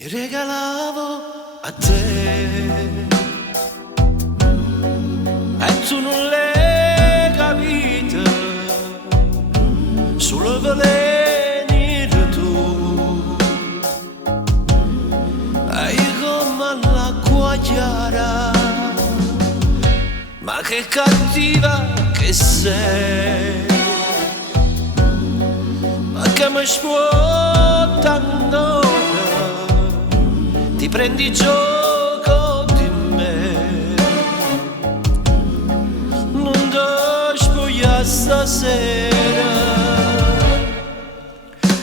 Mi regalavo a te e tu non l'hai capito, solo venire tu. E io come l'acqua chiara, ma che cattiva che sei, ma che mi svuota ancora. Ti prendi gioco di me, non ti spogliare stasera.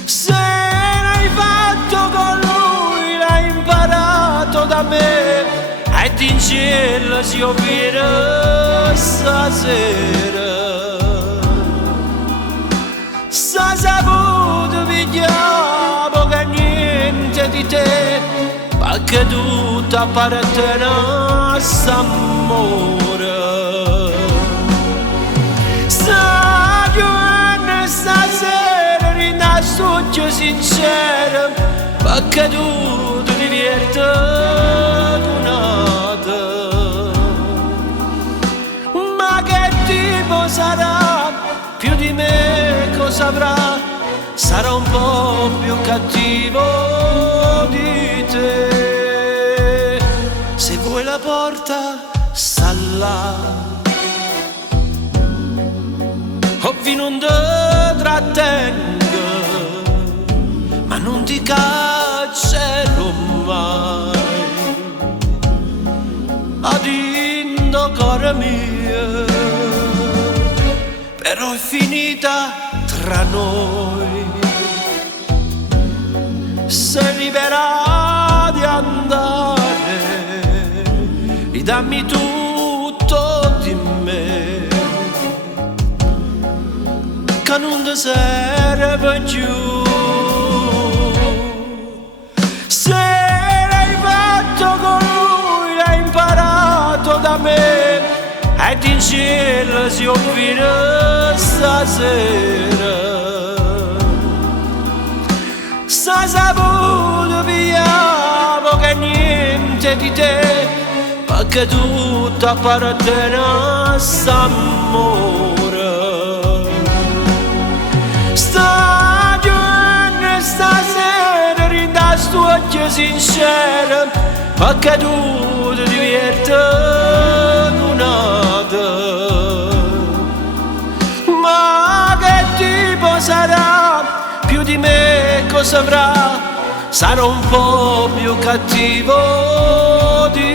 Se l'hai fatto con lui, l'hai imparato da me, e in cielo si opera stasera. S'ha saputo pigliamo che niente di te, perché tutto appartiene a s'amore. Stagione stasera rinasciuto sincero, perché tu ti diverti con altro. Ma che tipo sarà, più di me cosa avrà, sarà un po' più cattivo di te. Se vuoi la porta, sta là, ovvi non ti trattengo, ma non ti caccerò mai. Adindo cuore mio, però è finita tra noi. Sei libera di andare, ridammi tutto di me, che non ti serve più. Se l'hai fatto con lui, l'hai imparato da me, ed in cielo si offrirà stasera. S'ha saputo pigliamo che niente di te, perché tutto appartiene a s'amore. Stagione stasera rinda sto occhio sincero, perché tu ti diverti con altro. Ma che tipo sarà, più di me cosa avrà, sarà un po' più cattivo di